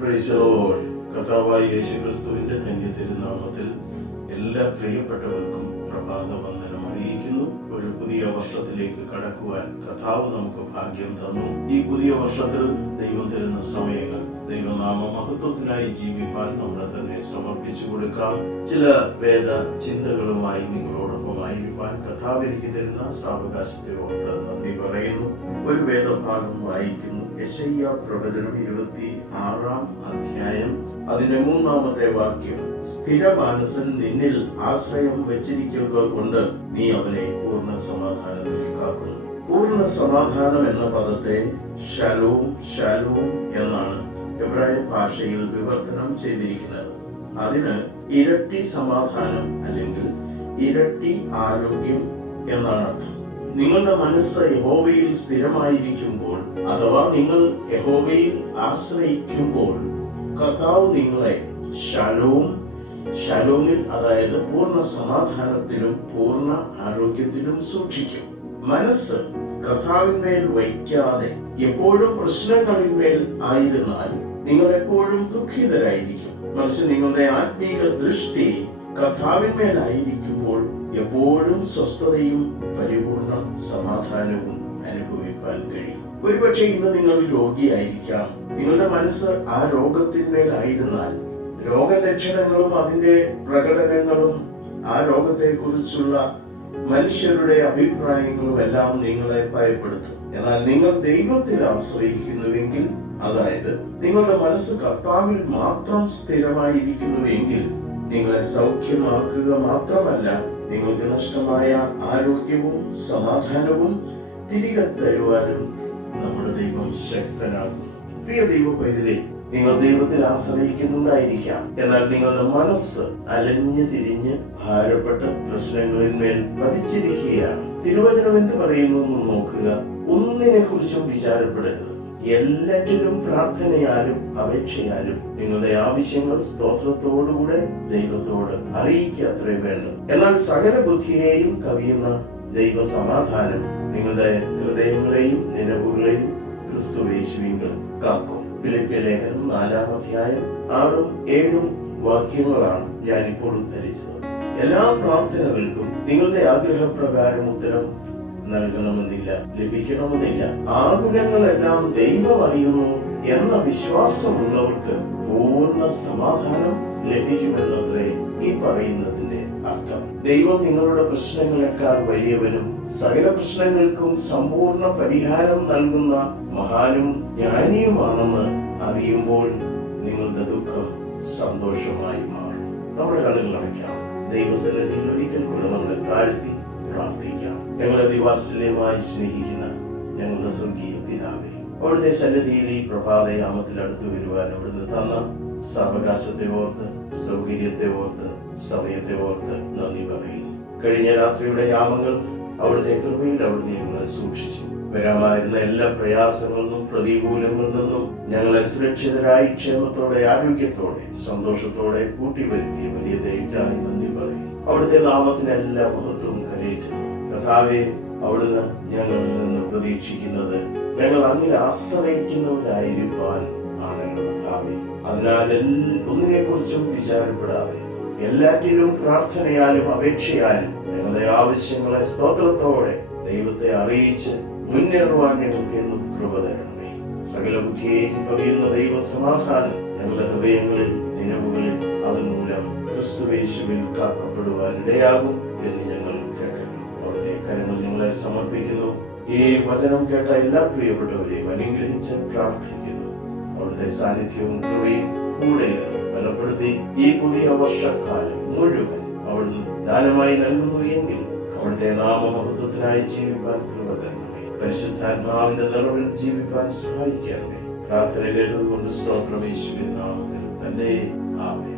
പ്രൈസലോട് കഥാവായ യേശു ക്രിസ്തുവിന്റെ ധന്യ തിരുനാമത്തിൽ എല്ലാ പ്രിയപ്പെട്ടവർക്കും പ്രഭാത വന്ദനം അറിയിക്കുന്നു. ഒരു പുതിയ വർഷത്തിലേക്ക് കടക്കുവാൻ കഥാവ് നമുക്ക് ഭാഗ്യം തന്നു. ഈ പുതിയ വർഷത്തിൽ ദൈവം തരുന്ന സമയങ്ങൾ ദൈവനാമ മഹത്വത്തിനായി ജീവിപ്പാൻ നമ്മളെ തന്നെ സമർപ്പിച്ചു കൊടുക്കാം. ചില വേദ ചിന്തകളുമായി നിങ്ങളോടൊപ്പം ആയിരിക്കാൻ കഥാവ് എനിക്ക് തരുന്ന സാവകാശത്തെ ഓർത്ത് നന്ദി പറയുന്നു. ഒരു വേദഭാഗം വായിക്കുന്നു. യശയ്യ പ്രവചനം ഇരുപത്തി ആറാം അധ്യായം അതിന്റെ മൂന്നാമത്തെ വാക്യം. സ്ഥിര സ്ഥിരമാനസൻ നിന്നിൽ ആശ്രയം വെച്ചിരിക്കുക കൊണ്ട് നീ അവനെ പൂർണ സമാധാനത്തിൽ കാക്കുന്നു. പൂർണ സമാധാനം എന്ന പദത്തെ ശലോം ശലോം എന്നാണ് എബ്രായ ഭാഷയിൽ വിവർത്തനം ചെയ്തിരിക്കുന്നത്. അതിന് ഇരട്ടി സമാധാനം അല്ലെങ്കിൽ ഇരട്ടി ആരോഗ്യം എന്നാണ് അർത്ഥം. നിങ്ങളുടെ മനസ്സ് യഹോവയിൽ സ്ഥിരമായിരിക്കുമ്പോൾ അഥവാ നിങ്ങൾ യഹോവയിൽ ആശ്രയിക്കുമ്പോൾ കർത്താവ് നിങ്ങളെ ശലോം ശലോമിൽ അതായത് പൂർണ സമാധാനത്തിലും പൂർണ ആരോഗ്യത്തിലും സൂക്ഷിക്കും. മനസ്സ് കർത്താവിന്മേൽ വയ്ക്കാതെ എപ്പോഴും പ്രശ്നങ്ങളിന്മേൽ ആയിരുന്നാൽ നിങ്ങൾ എപ്പോഴും ദുഃഖിതരായിരിക്കും. മറിച്ച് നിങ്ങളുടെ ആത്മീക ദൃഷ്ടി കർത്താവിന്മേലായിരിക്കുമ്പോൾ എപ്പോഴും സ്വസ്ഥതയും പരിപൂർണ സമാധാനവും അനുഭവിക്കാൻ കഴിയും. ഒരുപക്ഷെ ഇന്ന് നിങ്ങൾ രോഗിയായിരിക്കാം. നിങ്ങളുടെ മനസ്സ് ആ രോഗത്തിന്മേലായിരുന്നാൽ രോഗലക്ഷണങ്ങളും അതിന്റെ പ്രകടനങ്ങളും ആ രോഗത്തെ കുറിച്ചുള്ള മനുഷ്യരുടെ അഭിപ്രായങ്ങളും എല്ലാം നിങ്ങളെ ഭയപ്പെടുത്തും. എന്നാൽ നിങ്ങൾ ദൈവത്തിൽ ആശ്രയിക്കുന്നുവെങ്കിൽ അതായത് നിങ്ങളുടെ മനസ്സ് കർത്താവിൽ മാത്രം സ്ഥിരമായിരിക്കുന്നുവെങ്കിൽ നിങ്ങളെ സൗഖ്യമാക്കുക മാത്രമല്ല നിങ്ങൾക്ക് നഷ്ടമായ ആരോഗ്യവും സമാധാനവും തിരികെ തരുവാനും നമ്മുടെ ദൈവം ശക്തനാകും പ്രിയ ദൈവ പൈതലെ നിങ്ങൾ ദൈവത്തിൽ ആശ്രയിക്കുന്നുണ്ടായിരിക്കാം. എന്നാൽ നിങ്ങളുടെ മനസ്സ് അലഞ്ഞു തിരിഞ്ഞ് ഭാരപ്പെട്ട പ്രശ്നങ്ങളിന്മേൽ പതിച്ചിരിക്കുകയാണ്. തിരുവചനം എന്ത് പറയുന്നു നോക്കുക. ഒന്നിനെ കുറിച്ചും വിചാരപ്പെടരുത്. എല്ലാറ്റിലും പ്രാർത്ഥനയാലും അപേക്ഷയാലും നിങ്ങളുടെ ആവശ്യങ്ങൾ സ്തോത്രത്തോടുകൂടെ ദൈവത്തോട് അറിയിക്കുക അത്രേ വേണ്ടു. എന്നാൽ സകല ബുദ്ധിയെയും കവിയുന്ന ദൈവ സമാധാനം നിങ്ങളുടെ ഹൃദയങ്ങളെയും നിലവുകളെയും ക്രിസ്തു യേശുവിങ്കൽ കാക്കും. ഫിലിപ്പിയ ലേഖനം നാലാം അധ്യായം ആറും ഏഴും വാക്യങ്ങളാണ് ഞാനിപ്പോൾ ഉദ്ധരിച്ചത്. എല്ലാ പ്രാർത്ഥനകൾക്കും നിങ്ങളുടെ ആഗ്രഹപ്രകാരം ഉത്തരം നൽകണമെന്നില്ല ലഭിക്കണമെന്നില്ല. ആ ഗുണങ്ങളെല്ലാം ദൈവം അറിയുന്നു എന്ന വിശ്വാസമുള്ളവർക്ക് പൂർണ സമാധാനം ലഭിക്കുമെന്നത്രേ ഈ പറയുന്നതിന്റെ അർത്ഥം. ദൈവം നിങ്ങളുടെ പ്രശ്നങ്ങളെക്കാൾ വലിയവനും സകല പ്രശ്നങ്ങൾക്കും സമ്പൂർണ പരിഹാരം നൽകുന്ന മഹാനും ജ്ഞാനിയുമാണെന്ന് അറിയുമ്പോൾ നിങ്ങളുടെ ദുഃഖം സന്തോഷമായി മാറും. നമ്മുടെ കണ്ണുകൾ അടയ്ക്കാം. ദൈവസന്നിധിയിൽ ഒരിക്കൽ കൂടെ നമ്മളെ താഴ്ത്തി പ്രാർത്ഥിക്കാം. ഞങ്ങളെ ദിവാത്സല്യമായി സ്നേഹിക്കുന്ന ഞങ്ങളുടെ സ്വർഗീയ പിതാവെ അവിടുത്തെ സന്നിധിയിൽ ഈ പ്രഭാതയാമത്തിൽ അടുത്തു വരുവാൻ അവിടുന്ന് തന്ന സാവകാശത്തെ ഓർത്ത് സൗകര്യത്തെ ഓർത്ത് സമയത്തെ ഓർത്ത് നന്ദി പറയുന്നു. കഴിഞ്ഞ രാത്രിയുടെ യാമങ്ങൾ അവിടുത്തെ കൃപയിൽ അവിടുന്ന് ഞങ്ങളെ സൂക്ഷിച്ചു. വരാമായിരുന്ന എല്ലാ പ്രയാസങ്ങളിൽ നിന്നും പ്രതികൂലങ്ങളിൽ നിന്നും ഞങ്ങളെ സുരക്ഷിതരായി ക്ഷേമത്തോടെ ആരോഗ്യത്തോടെ സന്തോഷത്തോടെ കൂട്ടിവരുത്തിയ വലിയ ദയക്കായി നന്ദി പറയും അവിടുത്തെ നാമത്തിന് എല്ലാ കരയേറ്റുന്നു കഥാവെ അവിടുന്ന് ഞങ്ങളിൽ നിന്ന് പ്രതീക്ഷിക്കുന്നത് ഞങ്ങൾ അങ്ങനെ ആശ്രയിക്കുന്നവരായിരിക്കാൻ ആണല്ലോ കർത്താവെ. അതിനാൽ ഒന്നിനെ കുറിച്ചും വിചാരപ്പെടാതെ എല്ലാറ്റിലും പ്രാർത്ഥനയാലും അപേക്ഷയാലും ഞങ്ങളുടെ ആവശ്യങ്ങളെ സ്തോത്രത്തോടെ ദൈവത്തെ അറിയിച്ച് മുന്നേറുവാൻ ഞങ്ങൾക്ക് എന്നും കൃപ തരണമേ. സകല ബുദ്ധിയെയും കവിയുന്ന ദൈവ സമാധാനം ഞങ്ങളുടെ ഹൃദയങ്ങളിൽ നിലവുകളിൽ അതുമൂലം ക്രിസ്തുവേശുവിൽ കാക്കപ്പെടുവാൻ ഇടയാകും എന്ന് ഞങ്ങൾ കരങ്ങൾ ഞങ്ങളെ സമർപ്പിക്കുന്നു. ഈ വചനം കേട്ട എല്ലാ പ്രിയപ്പെട്ടവരെയും അനുഗ്രഹിച്ച് പ്രാർത്ഥിക്കുന്നു. അവരുടെ സാന്നിധ്യവും കൃപയും കൂടെ ബലപ്പെടുത്തി ഈ പുതിയ വർഷക്കാലം മുഴുവൻ അവിടുന്ന് ദാനമായി നൽകുന്നു എങ്കിൽ അവിടുത്തെ നാമമഹത്വത്തിനായി ജീവിപ്പാൻ കൃപ തരണമേ. പരിശുദ്ധാത്മാവിന്റെ നിറവിൽ ജീവിപ്പാൻ സഹായിക്കണമേ. പ്രാർത്ഥന കേട്ടതുകൊണ്ട് സ്തോത്രം നാമത്തിൽ തന്നെ. ആമേ